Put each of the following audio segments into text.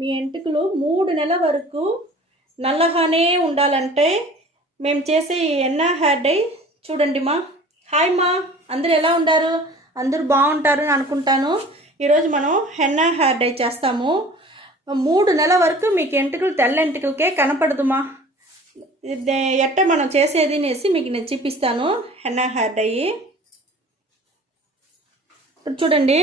మీ ఎంటుకలు 3 నెలల వరకు నల్లగానే ఉండాలంటే మేము చేసే ఎన్నా హెయిర్ డై చూడండి మా. హాయ్ మా, అందరూ ఎలా ఉన్నారు? అందరూ బాగుంటారు అని అనుకుంటాను. ఈరోజు మనం హెన్నా హెయిర్ డై చేస్తాము. 3 నెలల వరకు మీకు ఎంటుకలు తెల్ల ఎంటుకలకే కనపడదు మా. ఎట్ట మనం చేసేది అనేసి మీకు నేను చూపిస్తాను. హెన్నా హెయిర్ డై చూడండి.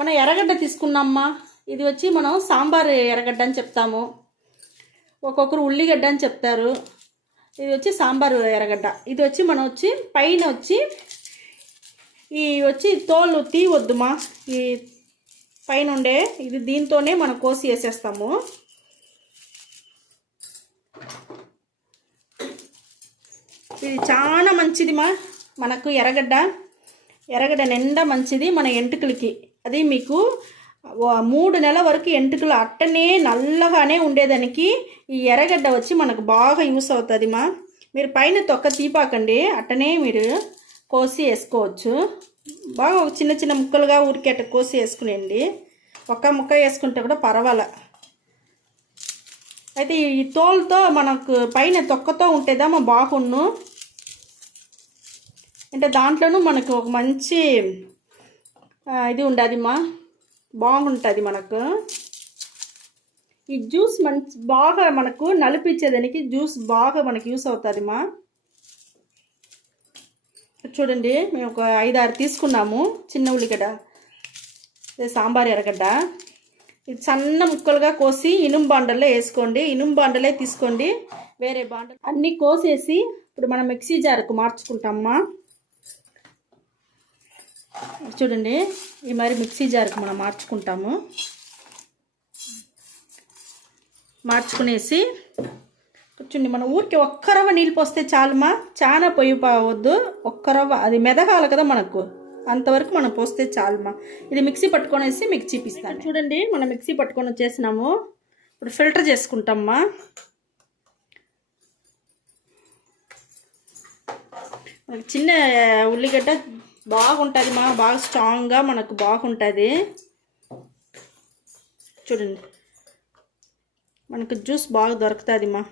మనం ఎర్రగడ్డ తీసుకున్నామ్మా. ఇది వచ్చి మనం సాంబార్ ఎర్రగడ్డ అని చెప్తాము, ఒక్కొక్కరు ఉల్లిగడ్డ అని చెప్తారు. ఇది వచ్చి సాంబారు ఎర్రగడ్డ. ఇది వచ్చి మనం వచ్చి పైన వచ్చి ఈ వచ్చి తోలు తీయవద్దుమా. ఈ పైన ఉండే ఇది దీంతోనే మనం కోసి వేసేస్తాము. ఇది చాలా మంచిదిమా మనకు. ఎర్రగడ్డ నిండా మంచిది మన ఎంటుకలకి. అది మీకు 3 నెలల వరకు ఎంటుకలు అట్టనే నల్లగానే ఉండేదానికి ఈ ఎర్రగడ్డ వచ్చి మనకు బాగా యూస్ అవుతుందిమా. మీరు పైన తొక్క తీపాకండి, అట్టనే మీరు కోసి వేసుకోవచ్చు. బాగా చిన్న చిన్న ముక్కలుగా ఊరికేట కోసి వేసుకునేయండి. ఒక్క ముక్క వేసుకుంటే కూడా పర్వాలే. అయితే ఈ తోలుతో మనకు పైన తొక్కతో ఉంటేదా మా బాగున్ను. అంటే దాంట్లోనూ మనకు ఒక మంచి ఇది ఉండదుమా, బాగుంటుంది మనకు. ఈ జ్యూస్ మంచి బాగా మనకు నలిపించేదానికి జ్యూస్ బాగా మనకు యూస్ అవుతుందిమా. చూడండి, మేము ఒక 5-6 తీసుకున్నాము చిన్న ఉల్లిగడ్డ, సాంబార్ ఎర్రగడ్డ. ఇది సన్న ముక్కలుగా కోసి ఇనుము బాండల్లో వేసుకోండి. ఇనుము బాండలే తీసుకోండి, వేరే బాండలు అన్నీ కోసేసి ఇప్పుడు మనం మిక్సీ జార్కు మార్చుకుంటామమ్మా. చూడండి, ఈ మరి మిక్సీ జార్కి మనం మార్చుకునేసి కూర్చుండి. మన ఊరికి ఒక్క రవ్వ నీళ్ళు పోస్తే చాలుమా, చాలా పొయ్యి పోవద్దు. ఒక్క రవ్వ అది మెదగాలి కదా మనకు, అంతవరకు మనం పోస్తే చాలుమా. ఇది మిక్సీ పట్టుకొనేసి మీకు చూపిస్తాను. చూడండి, మనం మిక్సీ పట్టుకొని వచ్చేసినాము. ఇప్పుడు ఫిల్టర్ చేసుకుంటామ్మా. మనకి చిన్న ఉల్లిగడ్డ బాగుంటుంది మా, బాగా స్ట్రాంగ్గా మనకు బాగుంటుంది. చూడండి, మనకు జ్యూస్ బాగా దొరుకుతుంది మా.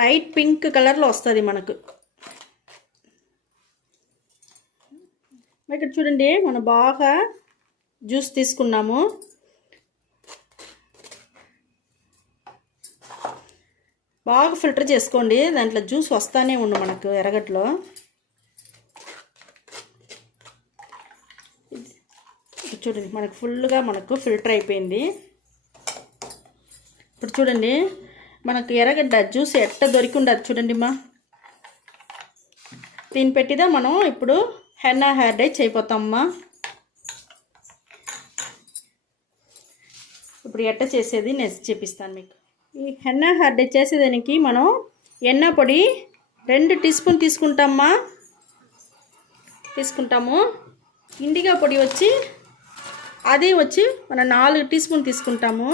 లైట్ పింక్ కలర్లో వస్తుంది మనకు. ఇక్కడ చూడండి, మనం బాగా జ్యూస్ తీసుకున్నాము. బాగా ఫిల్టర్ చేసుకోండి, దాంట్లో జ్యూస్ వస్తానే ఉండు మనకు ఎర్రగడ్డలో. చూడండి, మనకు ఫుల్గా మనకు ఫిల్టర్ అయిపోయింది. ఇప్పుడు చూడండి, మనకు ఎర్రగడ్డ జ్యూస్ ఎట్ట దొరికి ఉండదు చూడండి మా. దీన్ని పెట్టిదా మనం ఇప్పుడు హెన్నా హెయిర్ డై చేయబోతామమ్మా. ఇప్పుడు ఎట్ట చేసేది నేను చూపిస్తాను మీకు. ఈ హెన్నా హెయిర్ డై చేసేదానికి మనం ఎన్న పొడి 2 టీ స్పూన్ తీసుకుంటాము. ఇండిగా పొడి వచ్చి అది వచ్చి మనం 4 టీ స్పూన్ తీసుకుంటాము.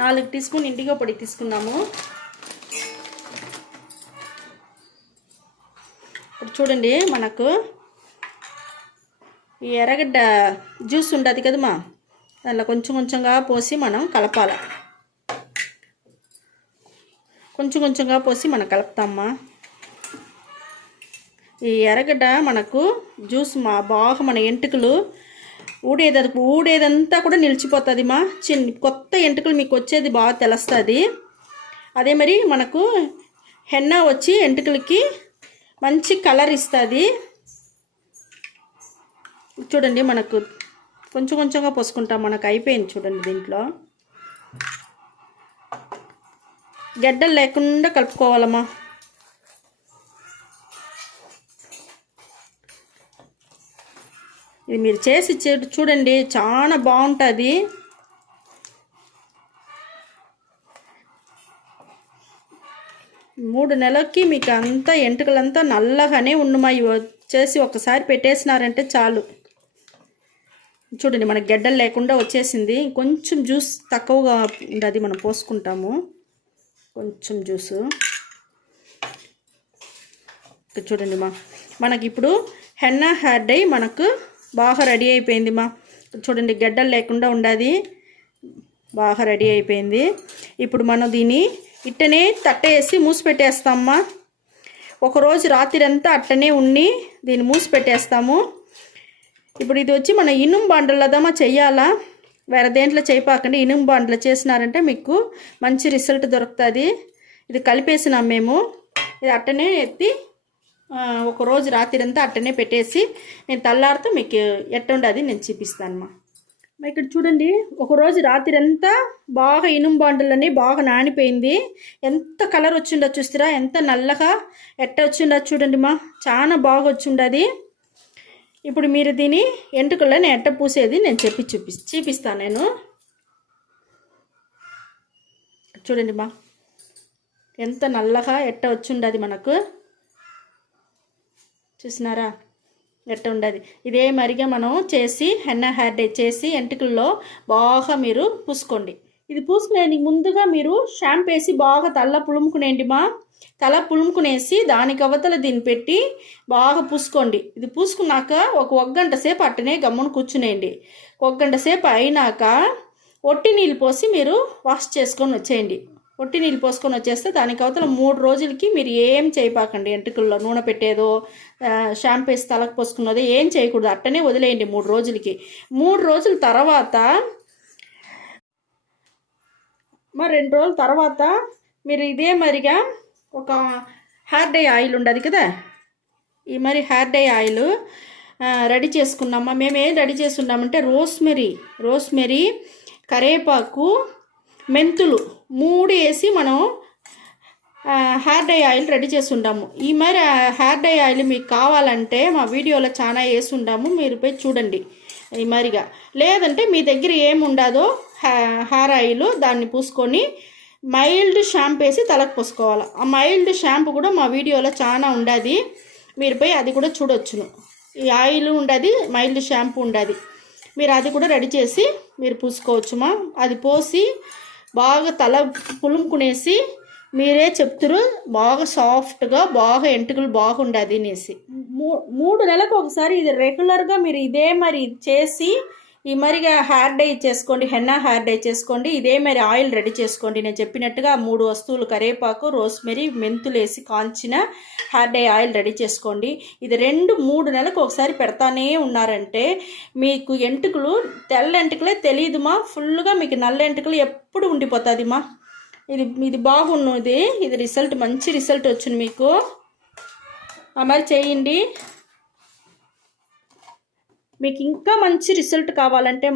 నాలుగు టీ స్పూన్ ఇండిగో పొడి తీసుకున్నాము. ఇప్పుడు చూడండి, మనకు ఈ ఎర్రగడ్డ జ్యూస్ ఉంటుంది కదమ్మా, దానిలో కొంచెం కొంచెంగా పోసి మనం కలపాలి. కొంచెం కొంచెంగా పోసి మనం కలుపుతామమ్మా. ఈ ఎర్రగడ్డ మనకు జ్యూస్ బాగా మన ఎంటుకలు ఊడేదంతా కూడా నిలిచిపోతుంది మా. కొత్త ఎంటుకలు మీకు వచ్చేది బాగా తెలుస్తుంది. అదే మరి మనకు హెన్నా వచ్చి ఎంటుకలకి మంచి కలర్ ఇస్తుంది. చూడండి, మనకు కొంచెం కొంచెంగా పోసుకుంటాం. మనకు అయిపోయింది చూడండి. దీంట్లో గడ్డలు లేకుండా కలుపుకోవాలమ్మా. ఇది మీరు చేసి చూడండి, చాలా బాగుంటుంది. మూడు నెలలకి మీకు అంతా ఎంటుకలంతా నల్లగానే ఉన్నమాయి చేసి ఒకసారి పెట్టేసినారంటే చాలు. చూడండి, మనకి గడ్డలు లేకుండా వచ్చేసింది. కొంచెం జ్యూస్ తక్కువగా ఉండదు, మనం పోసుకుంటాము. కొంచెం జ్యూసు. చూడండి మనకి ఇప్పుడు హెన్నా హెయిర్ డై మనకు బాగా రెడీ అయిపోయింది చూడండి, గడ్డలు లేకుండా ఉండాది, బాగా రెడీ అయిపోయింది. ఇప్పుడు మనం దీన్ని ఇట్టనే తట్టేసి మూసి పెట్టేస్తామమ్మా. ఒకరోజు రాత్రి అంతా అట్టనే ఉండి దీన్ని మూసి పెట్టేస్తాము. ఇప్పుడు ఇది వచ్చి మన ఇనుము బాండలదమ్మా చెయ్యాలా, వేరే దేంట్లో చేయపాకండి. ఇనుము బాండలు చేసినారంటే మీకు మంచి రిజల్ట్ దొరుకుతుంది. ఇది కలిపేసినాం మేము. ఇది అట్టనే ఎత్తి ఒకరోజు రాత్రి అంతా అట్టనే పెట్టేసి నేను తెల్లారితో మీకు ఎట్టుండది నేను చూపిస్తానమ్మా. ఇక్కడ చూడండి, ఒకరోజు రాత్రి అంతా బాగా ఇనుము బాండలని బాగా నానిపోయింది. ఎంత కలర్ వచ్చిండో చూస్తారా, ఎంత నల్లగా ఎట్ట వచ్చిండో చూడండి చాలా బాగా వచ్చిండది. ఇప్పుడు మీరు దీని ఎంటుకల్లో నేను ఎట్ట పూసేది నేను చూపిస్తాను నేను. చూడండి ఎంత నల్లగా ఎట్ట వచ్చిండది మనకు, చూసినారా ఎట్ట ఉండదు. ఇదే మరిగా మనం చేసి హెన్నా హెయిర్ డై చేసి ఎంటుకల్లో బాగా మీరు పూసుకోండి. ఇది పూసుకునేందుకు ముందుగా మీరు షాంపూ వేసి బాగా తల పులుముకునేయండి తల పులుముకునేసి దానికి అవతల దీన్ని పెట్టి బాగా పూసుకోండి. ఇది పూసుకున్నాక ఒక గంట సేపు అట్టనే గమ్మున కూర్చునేయండి. ఒక గంట సేపు అయినాక ఒట్టి నీళ్ళు పోసి మీరు వాష్ చేసుకొని వచ్చేయండి. ఒట్టి నీళ్ళు పోసుకొని వచ్చేస్తే దానికి అవతల 3 రోజులకి మీరు ఏం చేయపాకండి. ఎంటుకల్లో నూనె పెట్టేదో షాంపూ వేసి తలకు పోసుకున్నదో ఏం చేయకూడదు, అట్టనే వదిలేయండి 3 రోజులకి. 3 రోజుల తర్వాత 2 రోజుల తర్వాత మీరు ఇదే మరిగా ఒక హెయిర్ డై ఆయిల్ ఉండదు కదా, ఈ మరి హెయిర్ డై ఆయిల్ రెడీ చేసుకున్నామా. మేము ఏం రెడీ చేసుకున్నామంటే రోస్మెరీ, కరేపాకు, మెంతులు 3 వేసి మనం హెయిర్ డై ఆయిల్ రెడీ చేసి ఉండాము. ఈ మరి హెయిర్ డై ఆయిల్ మీకు కావాలంటే మా వీడియోలో చాలా వేసి ఉండాము, మీరు పోయి చూడండి ఈ మరిగా. లేదంటే మీ దగ్గర ఏముండదో హెయిర్ ఆయిల్ దాన్ని పూసుకొని మైల్డ్ షాంపూ వేసి తలకు పూసుకోవాలి. ఆ మైల్డ్ షాంపూ కూడా మా వీడియోలో చాలా ఉండదు, మీరు పోయి అది కూడా చూడొచ్చును. ఈ ఆయిల్ ఉండదు, మైల్డ్ షాంపూ ఉండదు, మీరు అది కూడా రెడీ చేసి మీరు పూసుకోవచ్చుమా. అది పోసి బాగా తల పులుముకునేసి మీరే చెప్తురు బాగా సాఫ్ట్గా బాగా ఎంటుకలు బాగుండదు అనేసి. 3 నెలలకు ఒకసారి ఇది రెగ్యులర్గా మీరు ఇదే మరి చేసి ఈ మరిగా హెయిర్ డై చేసుకోండి, హెన్నా హెయిర్ డై చేసుకోండి. ఇదే మరి ఆయిల్ రెడీ చేసుకోండి. నేను చెప్పినట్టుగా 3 వస్తువులు కరేపాకు, రోస్మెరీ, మెంతులు వేసి కాంచిన హెయిర్ డై ఆయిల్ రెడీ చేసుకోండి. ఇది 2-3 నెలలకు ఒకసారి పెడతానే ఉన్నారంటే మీకు ఎంటుకలు తెల్ల ఎంటుకలే తెలియదుమా, ఫుల్గా మీకు నల్ల ఎంటుకలు ఎప్పుడు ఉండిపోతుందిమా. ఇది బాగున్నది, ఇది రిజల్ట్ మంచి రిజల్ట్ వచ్చింది మీకు. మరి చేయండి. మీకు ఇంకా మంచి రిజల్ట్ కావాలంటే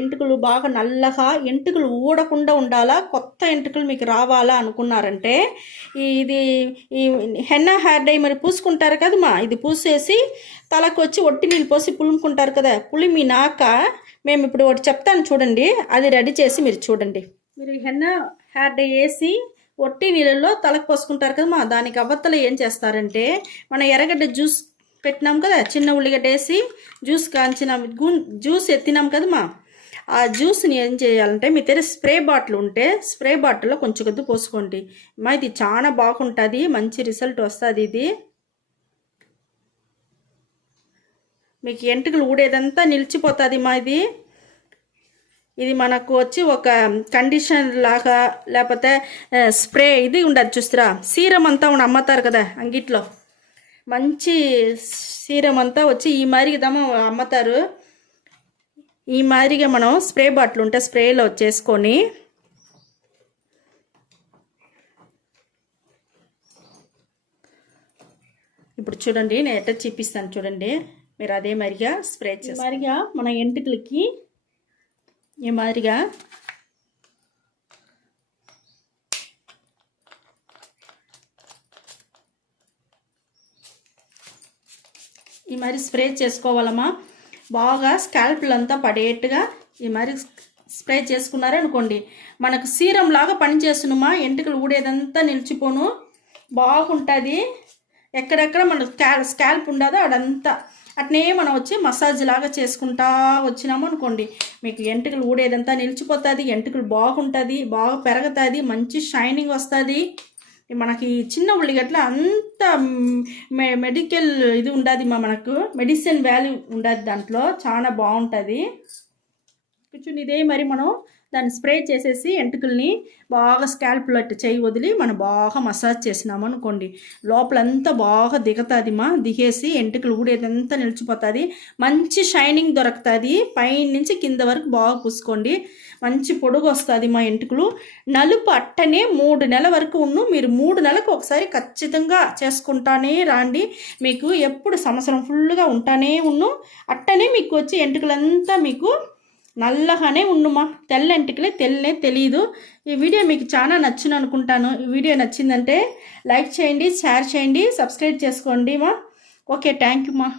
ఎంటుకలు బాగా నల్లగా ఎంటుకలు ఊడకుండా ఉండాలా, కొత్త ఎంటుకలు మీకు రావాలా అనుకున్నారంటే ఇది ఈ హెన్నా హెయిర్ డై మరి పూసుకుంటారు కదమ్మా, ఇది పూసేసి తలకు వచ్చి ఒట్టి నీళ్ళు పోసి పులుముకుంటారు కదా, పులిమినాక మేము ఇప్పుడు ఒకటి చెప్తాను చూడండి, అది రెడీ చేసి మీరు చూడండి. మీరు హెన్నా హెయిర్ డై వేసి ఒట్టి నీళ్ళల్లో తలకు పోసుకుంటారు కదమ్మా, దానికి అవతల ఏం చేస్తారంటే మన ఎర్రగడ్డ జ్యూస్ పెట్టినాం కదా, చిన్న ఉల్లిగడ్డ వేసి జ్యూస్ ఎత్తినాం కదమ్మా, ఆ జ్యూస్ని ఏం చేయాలంటే మీ దగ్గర స్ప్రే బాటిల్ ఉంటే స్ప్రే బాటిల్లో కొంచెం కొద్ది పోసుకోండి. ఇది చాలా బాగుంటుంది, మంచి రిజల్ట్ వస్తుంది. ఇది మీకు ఎంటుకలు ఊడేదంతా నిలిచిపోతుంది ఇది మనకు వచ్చి ఒక కండిషనర్ లాగా లేకపోతే స్ప్రే ఇది ఉండదు చూస్తారా, సీరం అంతా అమ్ముతారు కదా అంగిట్లో, మంచి సీరం అంతా వచ్చి ఈ మాదిరిగా అమ్ముతారు. ఈ మాదిరిగా మనం స్ప్రే బాటిల్ ఉంటే స్ప్రేలో చేసుకొని ఇప్పుడు చూడండి నేను ఎట్లా చూపిస్తాను చూడండి, మీరు అదే మాదిరిగా స్ప్రే చేసి మాదిరిగా మన ఎంటుకలకి ఈ మాదిరిగా ఈ మరి స్ప్రే చేసుకోవాలమ్మా. బాగా స్కాల్ప్లు అంతా పడేట్టుగా ఈ మరి స్ప్రే చేసుకున్నారనుకోండి మనకు సీరం లాగా పనిచేస్తున్నమా, ఎంటుకలు ఊడేదంతా నిలిచిపోను బాగుంటుంది. ఎక్కడెక్కడ మన స్కాల్ప్ ఉండదో అదంతా అట్నే మనం వచ్చి మసాజ్ లాగా చేసుకుంటా వచ్చినాము అనుకోండి, మీకు ఎంటుకలు ఊడేదంతా నిలిచిపోతుంది, ఎంటుకలు బాగుంటుంది, బాగా పెరుగుతుంది, మంచి షైనింగ్ వస్తుంది. మనకి చిన్న ఉల్లిగడ్డల అంత మెడికల్ ఇది ఉండదు మనకు మెడిసిన్ వాల్యూ ఉండదు, దాంట్లో చాలా బాగుంటుంది. కొంచెం ఇదే మరి మనం దాన్ని స్ప్రే చేసేసి ఎంటుకల్ని బాగా స్కాల్ప్లో చేయి వదిలి మనం బాగా మసాజ్ చేసినాము అనుకోండి, లోపలంతా బాగా దిగుతుంది దిగేసి ఎంటుకలు ఊడేదంతా నిలిచిపోతుంది, మంచి షైనింగ్ దొరుకుతుంది. పైన నుంచి కింద వరకు బాగా పూసుకోండి, మంచి పొడుగు వస్తుంది మా ఎంటుకలు. నలుపు అట్టనే 3 నెలల వరకు మీరు 3 నెలలకు ఒకసారి ఖచ్చితంగా చేసుకుంటానే రాండి, మీకు ఎప్పుడు సంవత్సరం ఫుల్గా ఉంటానే అట్టనే మీకు వచ్చి ఎంటుకలంతా మీకు నల్లగానే ఉండుమా, తెల్ల ఎంటుకలే తెలియదు. ఈ వీడియో మీకు చాలా నచ్చును అనుకుంటాను. ఈ వీడియో నచ్చిందంటే లైక్ చేయండి, షేర్ చేయండి, సబ్స్క్రైబ్ చేసుకోండి మా. ఓకే, థ్యాంక్ యూ మా.